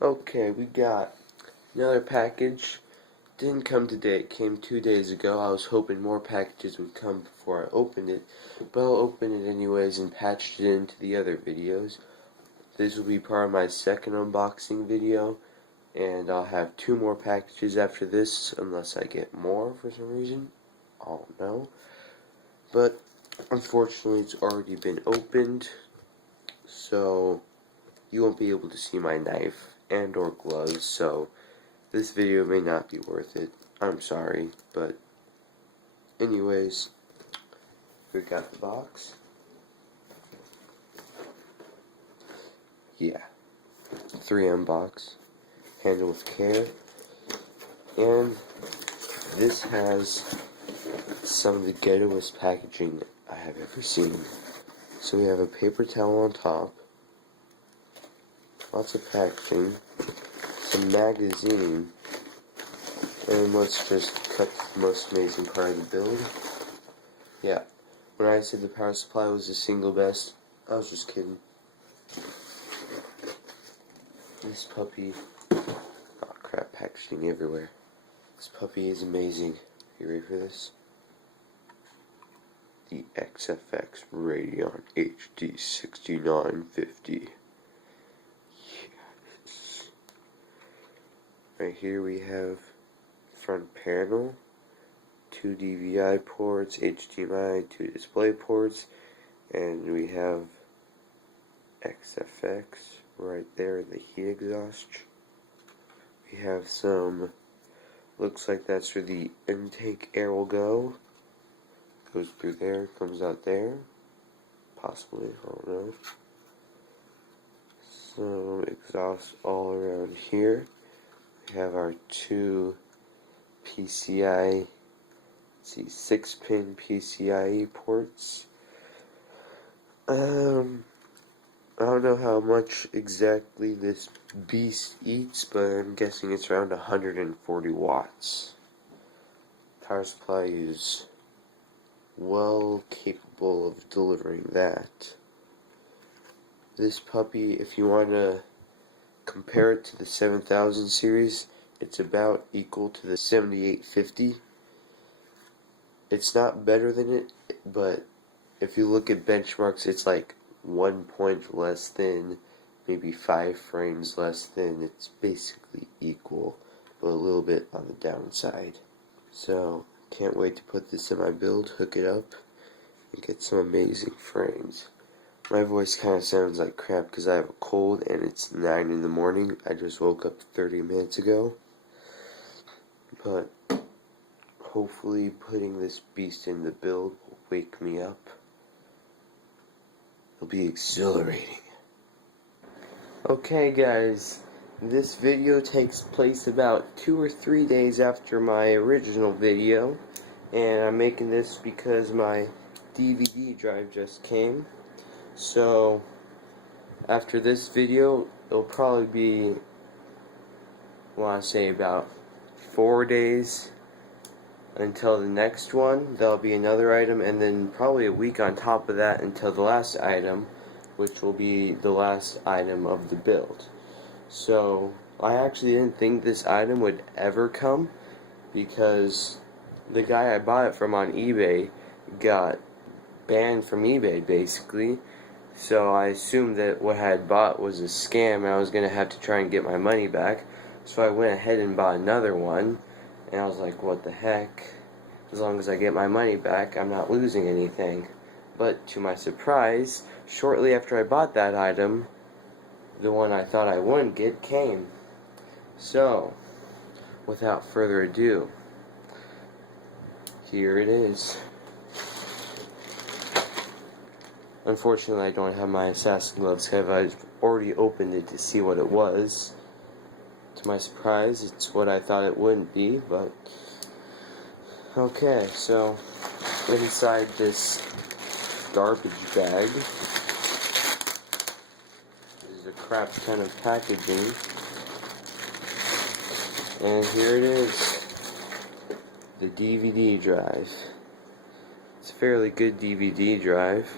Okay, we got another package. Didn't come today, it came 2 days ago. I was hoping more packages would come before I opened it, but I'll open it anyways and patched it into the other videos. This will be part of my second unboxing video, and I'll have 2 more packages after this, unless I get more for some reason. I don't know. But, unfortunately, it's already been opened, so you won't be able to see my knife and or gloves, so this video may not be worth it. I'm sorry, but anyways, we got the box. Yeah, 3M box, handled with care, and this has some of the ghettoest packaging I have ever seen. So we have a paper towel on top, lots of packaging, some magazine, and let's just cut the most amazing part of the build. Yeah, when I said the power supply was the single best, I was just kidding. This puppy, oh crap, packaging everywhere. This puppy is amazing. You ready for this? The XFX Radeon HD 6950. Yes. Right here we have front panel, 2 DVI ports, HDMI, 2 display ports, and we have XFX right there in the heat exhaust. We have some, looks like that's where the intake air will go. Goes through there, comes out there, possibly, I don't know. Some exhaust all around here. We have our 2 PCI, let's see, 6-pin PCIe ports. I don't know how much exactly this beast eats, but I'm guessing it's around 140 watts. Power supply is well capable of delivering that. This puppy, if you want to compare it to the 7000 series, it's about equal to the 7850. It's not better than it, but if you look at benchmarks, it's like 1 point less than, maybe 5 frames less than. It's basically equal, but a little bit on the downside. So, can't wait to put this in my build, hook it up, and get some amazing frames. My voice kind of sounds like crap because I have a cold and it's 9 in the morning. I just woke up 30 minutes ago. But hopefully putting this beast in the build will wake me up. It'll be exhilarating. Okay guys, this video takes place about 2 or 3 days after my original video, and I'm making this because my DVD drive just came. So after this video, it'll probably be, I want to say, about 4 days until the next one. There'll be another item, and then probably a week on top of that until the last item, which will be the last item of the build. So I actually didn't think this item would ever come, because the guy I bought it from on eBay got banned from eBay basically. So I assumed that what I had bought was a scam and I was going to have to try and get my money back. So I went ahead and bought another one, and I was like, what the heck? As long as I get my money back, I'm not losing anything. But to my surprise, shortly after I bought that item, the one I thought I wouldn't get came. So, without further ado, here it is. Unfortunately, I don't have my assassin gloves because I've already opened it to see what it was. To my surprise, it's what I thought it wouldn't be, but okay, so inside this garbage bag is a crap ton of packaging, and here it is, the DVD drive. It's a fairly good DVD drive.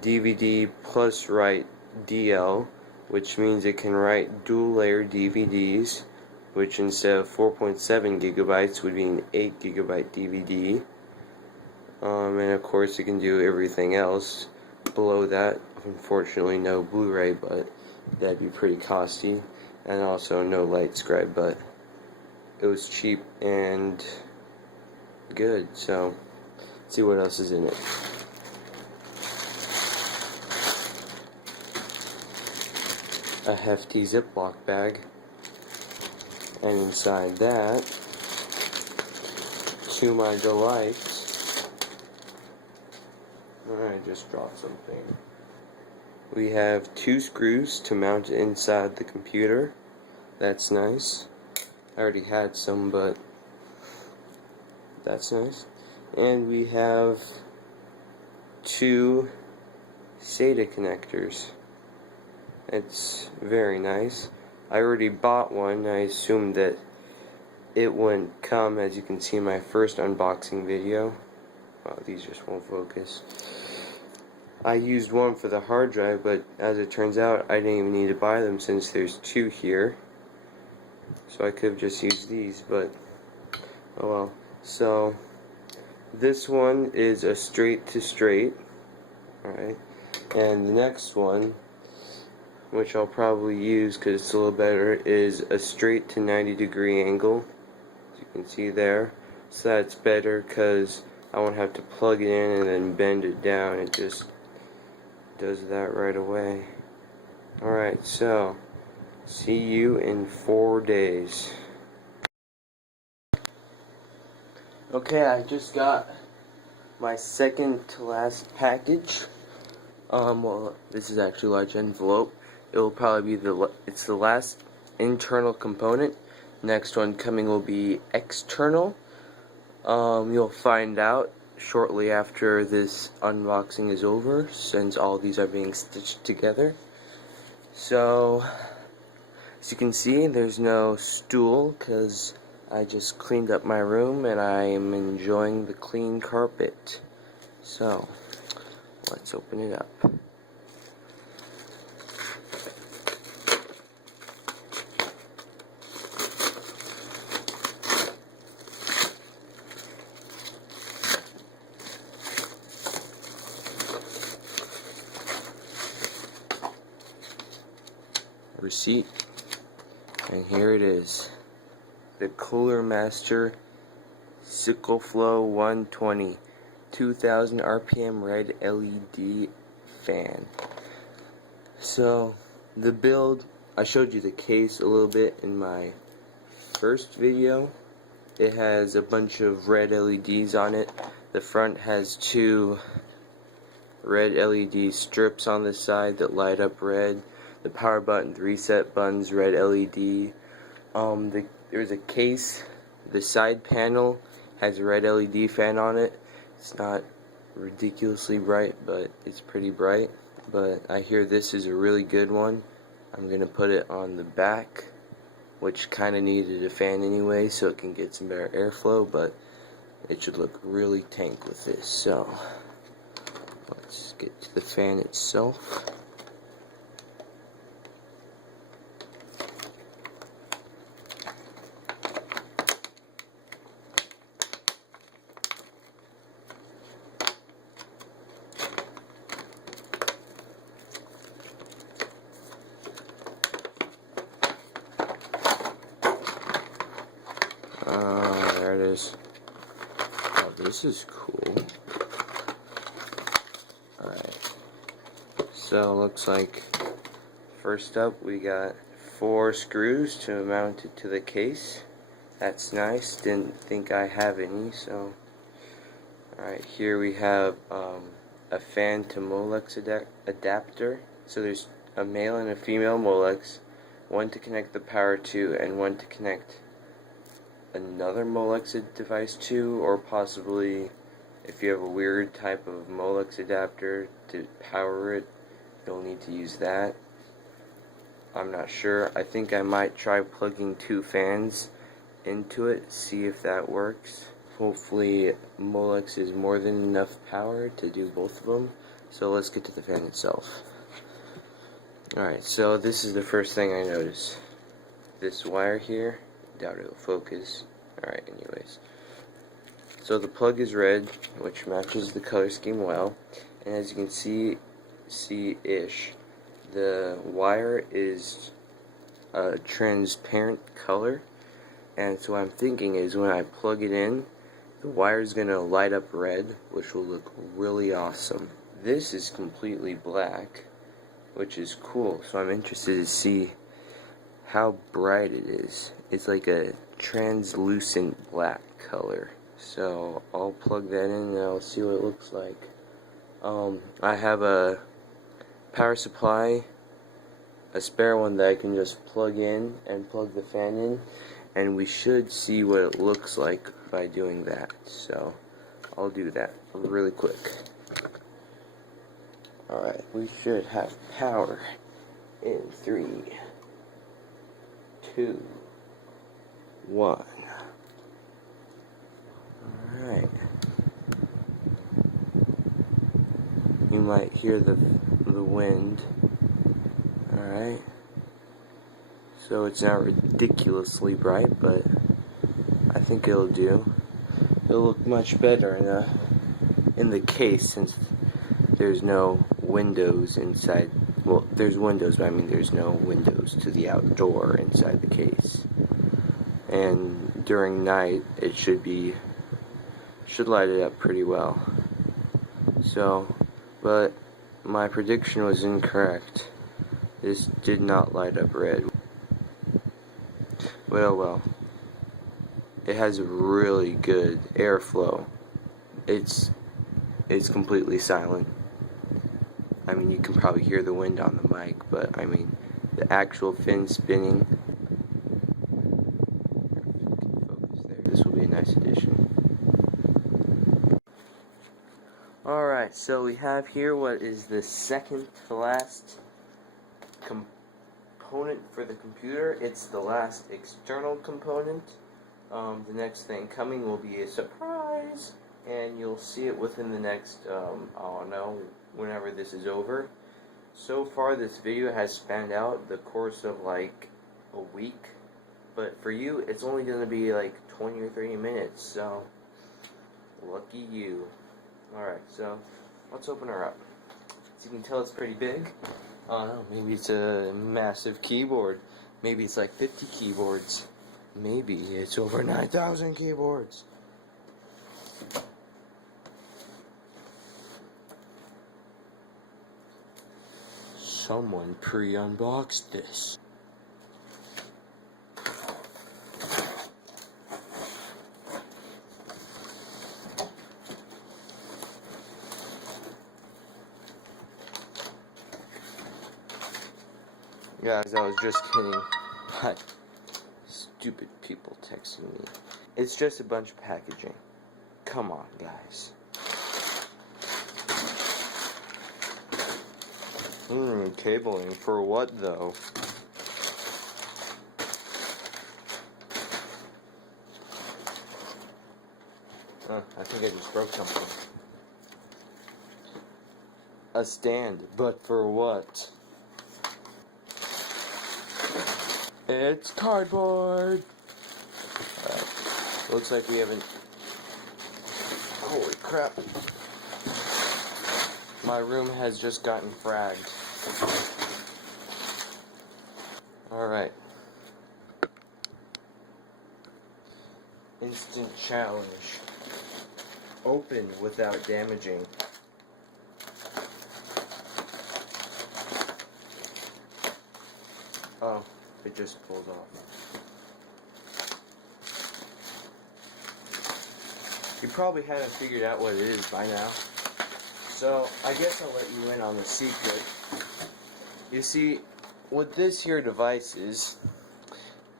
DVD plus write DL which means it can write dual layer DVDs, which instead of 4.7 gigabytes would be an 8 gigabyte DVD. And of course it can do everything else below that. Unfortunately no Blu-ray, but that'd be pretty costly, and also no light scribe, but it was cheap and good. So let's see what else is in it. A hefty Ziploc bag, and inside that, to my delight, I just dropped something. We have 2 screws to mount inside the computer. That's nice. I already had some, but that's nice. And we have 2 SATA connectors. It's very nice. I already bought one. I assumed that it wouldn't come, as you can see in my first unboxing video. Wow, these just won't focus. I used one for the hard drive, but as it turns out, I didn't even need to buy them since there's 2 here. So I could have just used these, but oh well. So this one is a straight to straight, alright, and the next one, which I'll probably use because it's a little better, is a straight to 90-degree angle, as you can see there. So that's better because I won't have to plug it in and then bend it down. It just does that right away. Alright, so see you in 4 days. Okay, I just got my second to last package. Well, this is actually a large envelope. It will probably be it's the last internal component. Next one coming will be external. You'll find out shortly after this unboxing is over, since all these are being stitched together. So, as you can see, there's no stool because I just cleaned up my room and I am enjoying the clean carpet. So, let's open it up. Receipt, and here it is, the Cooler Master SickleFlow 120 2000 RPM red LED fan. So the build, I showed you the case a little bit in my first video. It has a bunch of red LEDs on it. The front has 2 red LED strips on the side that light up red. The power button, the reset buttons, red LED. There's a case. The side panel has a red LED fan on it. It's not ridiculously bright, but it's pretty bright. But I hear this is a really good one. I'm gonna put it on the back, which kind of needed a fan anyway, so it can get some better airflow. But it should look really tank with this. So let's get to the fan itself. There it is. Oh, this is cool. Alright. So, looks like first up we got 4 screws to mount it to the case. That's nice. Didn't think I have any, so. Alright, here we have a fan to Molex adapter. So there's a male and a female Molex. One to connect the power to, and one to connect another Molex device to, or possibly if you have a weird type of Molex adapter to power it, you'll need to use that. I'm not sure. I think I might try plugging 2 fans into it, see if that works. Hopefully Molex is more than enough power to do both of them. So let's get to the fan itself. Alright, so this is the first thing I notice. This wire here, doubt it'll focus. Alright, anyways. So the plug is red, which matches the color scheme well. And as you can see-ish, the wire is a transparent color. And so what I'm thinking is when I plug it in, the wire is going to light up red, which will look really awesome. This is completely black, which is cool, so I'm interested to see how bright it is. It's like a translucent black color. So I'll plug that in and I'll see what it looks like. I have a power supply, a spare one that I can just plug in and plug the fan in, and we should see what it looks like by doing that. So I'll do that really quick. Alright, we should have power in 3, 2, 1. Alright. You might hear the wind. Alright. So it's not ridiculously bright, but I think it'll do. It'll look much better in the case since there's no windows inside. Well, there's windows, but I mean there's no windows to the outdoor inside the case. And during night, it should light it up pretty well. So, but my prediction was incorrect. This did not light up red. Well. It has really good airflow. It's completely silent. I mean, you can probably hear the wind on the mic, but I mean, the actual fin spinning. Focus there. This will be a nice addition. Alright, so we have here what is the second to last component for the computer. It's the last external component. The next thing coming will be a surprise, and you'll see it within the next, I don't know, whenever this is over. So far this video has spanned out the course of like a week, but for you it's only going to be like 20 or 30 minutes, so lucky you. Alright, so let's open her up. As you can tell, it's pretty big. I don't know, maybe it's a massive keyboard. Maybe it's like 50 keyboards. Maybe it's over 9,000 keyboards. Someone pre-unboxed this. Guys, I was just kidding. But stupid people texting me. It's just a bunch of packaging. Come on, guys. Cabling for what though? I think I just broke something. A stand, but for what? It's cardboard! Looks like we haven't... Holy crap. My room has just gotten fragged. Alright. Instant challenge. Open without damaging. Oh, it just pulled off. You probably haven't figured out what it is by now. So, I guess I'll let you in on the secret. You see, what this here device is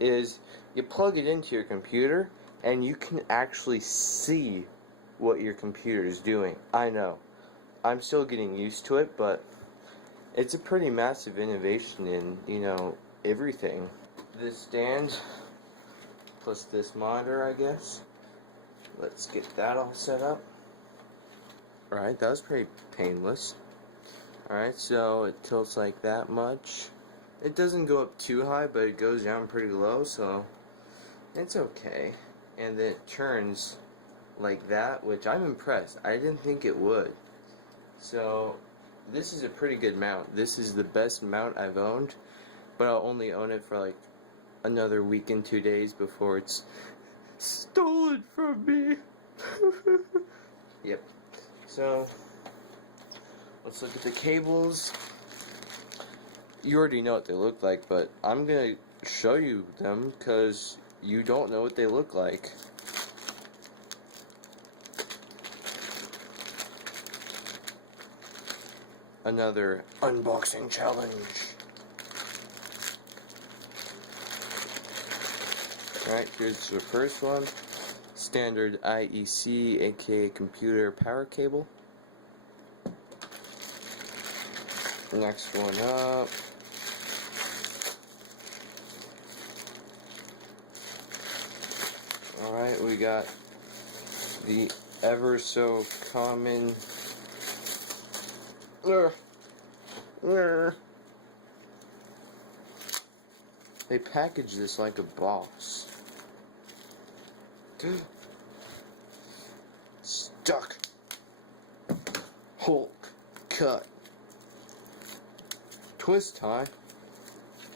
you plug it into your computer and you can actually see what your computer is doing. I know. I'm still getting used to it, but it's a pretty massive innovation in, everything. This stand, plus this monitor, I guess. Let's get that all set up. Alright, that was pretty painless. Alright, so it tilts like that much. It doesn't go up too high, but it goes down pretty low, so it's okay. And then it turns like that, which I'm impressed. I didn't think it would. So this is a pretty good mount. This is the best mount I've owned, but I'll only own it for like another week and 2 days before it's stolen from me. Yep. So let's look at the cables. You already know what they look like, but I'm gonna show you them because you don't know what they look like. Another unboxing challenge. Alright, here's the first one. Standard IEC, aka computer power cable. Next one up. Alright, we got the ever so common they package this like a boss. Stuck. Hulk. Cut. Twist tie.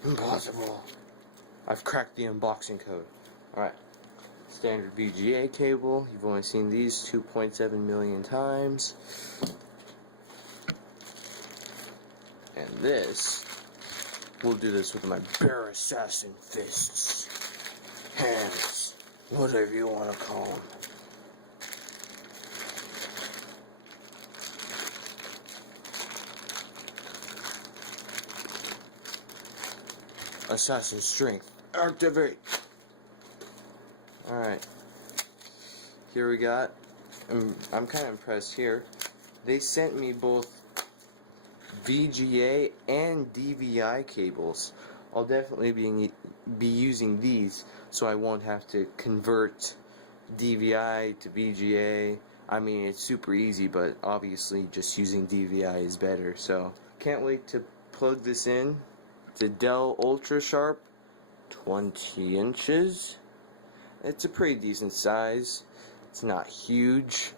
Impossible. I've cracked the unboxing code. Alright. Standard VGA cable. You've only seen these 2.7 million times. And this, we'll do this with my bare assassin fists. Hands. Whatever you want to call them. Assassin strength. Activate. Alright. Here we got, I'm kind of impressed here. They sent me both VGA and DVI cables. I'll definitely be using these, so I won't have to convert DVI to VGA. I mean, it's super easy, but obviously just using DVI is better. So can't wait to plug this in. It's a Dell Ultra Sharp, 20 inches. It's a pretty decent size. It's not huge.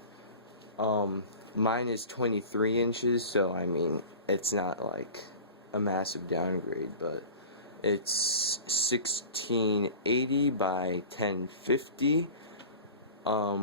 Mine is 23 inches, so I mean, it's not like a massive downgrade, but it's 1680 by 1050,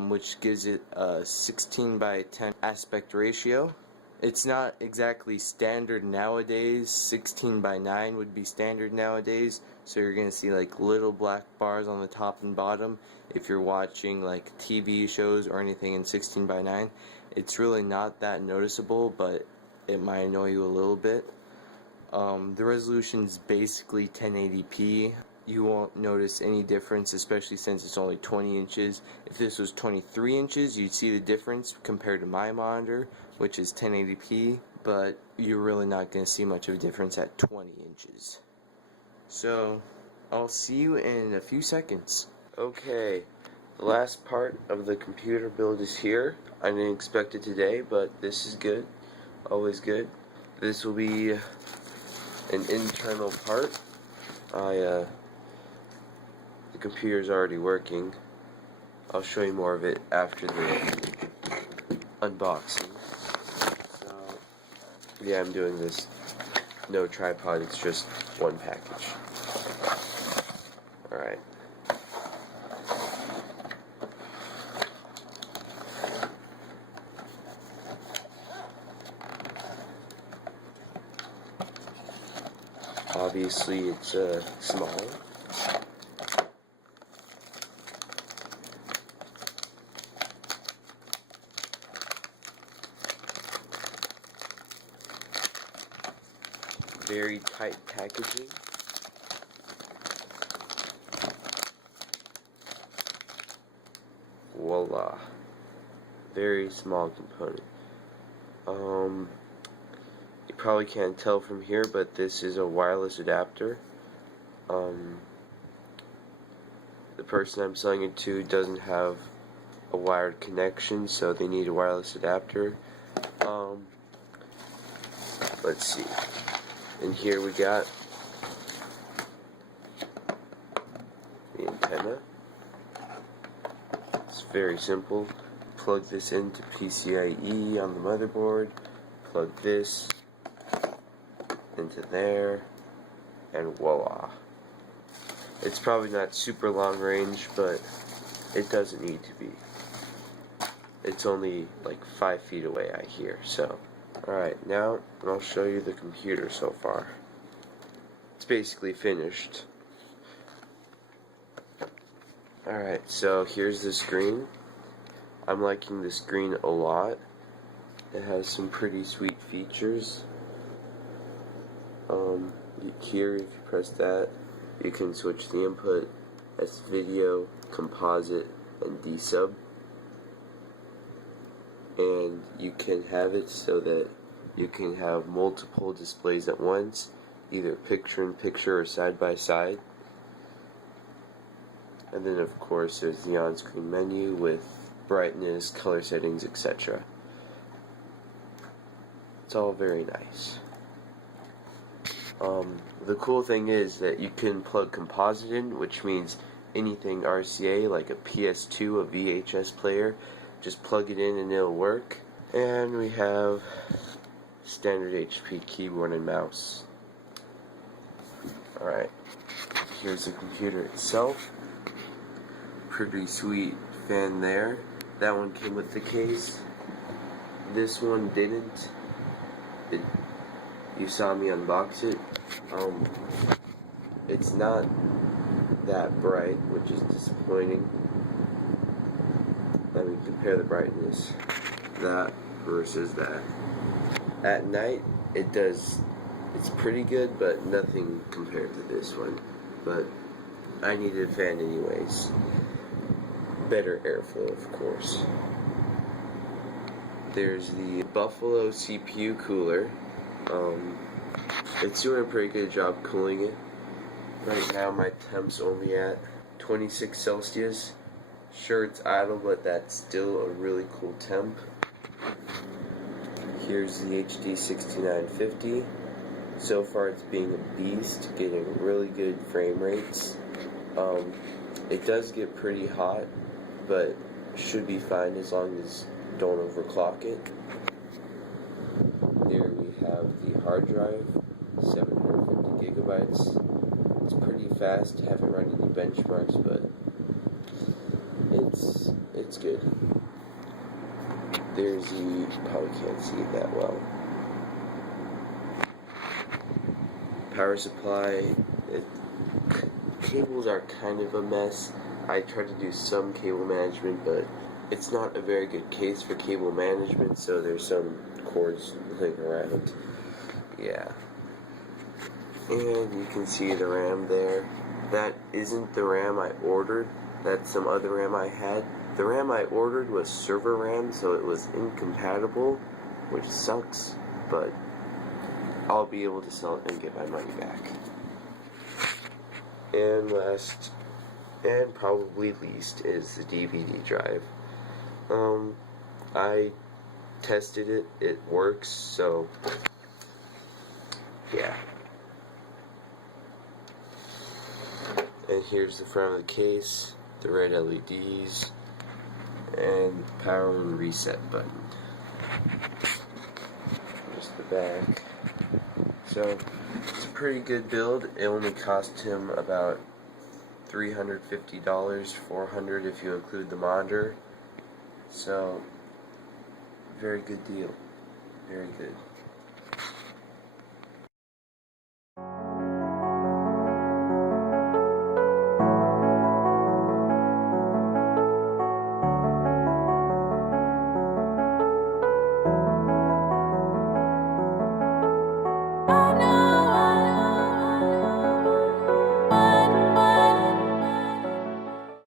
which gives it a 16 by 10 aspect ratio. It's not exactly standard nowadays. 16 by 9 would be standard nowadays, so you're gonna see like little black bars on the top and bottom if you're watching like TV shows or anything in 16 by 9. It's really not that noticeable, but it might annoy you a little bit. The resolution is basically 1080p. You won't notice any difference, especially since it's only 20 inches. If this was 23 inches, you'd see the difference compared to my monitor, which is 1080p, but you're really not going to see much of a difference at 20 inches. So, I'll see you in a few seconds. Okay, the last part of the computer build is here. I didn't expect it today, but this is good. Always good. This will be an internal part. The computer's already working. I'll show you more of it after the unboxing. So, yeah, I'm doing this no tripod, it's just one package. Alright. Obviously, it's small. Very tight packaging. Voila. Very small component. You probably can't tell from here, but this is a wireless adapter. The person I'm selling it to doesn't have a wired connection, so they need a wireless adapter. let's see. And here we got the antenna. It's very simple. Plug this into PCIe on the motherboard. Plug this into there, and voila. It's probably not super long range, but it doesn't need to be. It's only like 5 feet away, I hear. So, alright, now I'll show you the computer so far. It's basically finished. Alright, so here's the screen. I'm liking the screen a lot. It has some pretty sweet features. Here, if you press that, you can switch the input as video, composite, and desub. And you can have it so that you can have multiple displays at once, either picture-in-picture or side-by-side. And then, of course, there's the on-screen menu with brightness, color settings, etc. It's all very nice. The cool thing is that you can plug composite in, which means anything RCA, like a PS2, a VHS player, just plug it in and it'll work. And we have standard HP keyboard and mouse. Alright, here's the computer itself. Pretty sweet fan there. That one came with the case. This one didn't. You saw me unbox it. It's not that bright, which is disappointing. Let me compare the brightness. That versus that. At night, it's pretty good, but nothing compared to this one. But I needed a fan anyways. Better airflow, of course. There's the Buffalo CPU cooler. It's doing a pretty good job cooling it. Right now my temp's only at 26 Celsius. Sure, it's idle, but that's still a really cool temp. Here's the HD 6950. So far it's being a beast, getting really good frame rates. It does get pretty hot, but should be fine as long as don't overclock it. Here we have the hard drive, 750 gigabytes. It's pretty fast, haven't run any benchmarks, but it's good. There's the, probably can't see it that well. Power supply, cables are kind of a mess. I try to do some cable management, but it's not a very good case for cable management, so there's some cords laying around. Yeah. And you can see the RAM there. That isn't the RAM I ordered. That's some other RAM I had. The RAM I ordered was server RAM, so it was incompatible, which sucks, but I'll be able to sell it and get my money back. And last, and probably least, is the DVD drive. I tested it, it works, so yeah. And here's the front of the case, the red LEDs, and power and reset button. Just the back. So, it's a pretty good build. It only cost him about $350, $400 if you include the monitor. So, very good deal. Very good.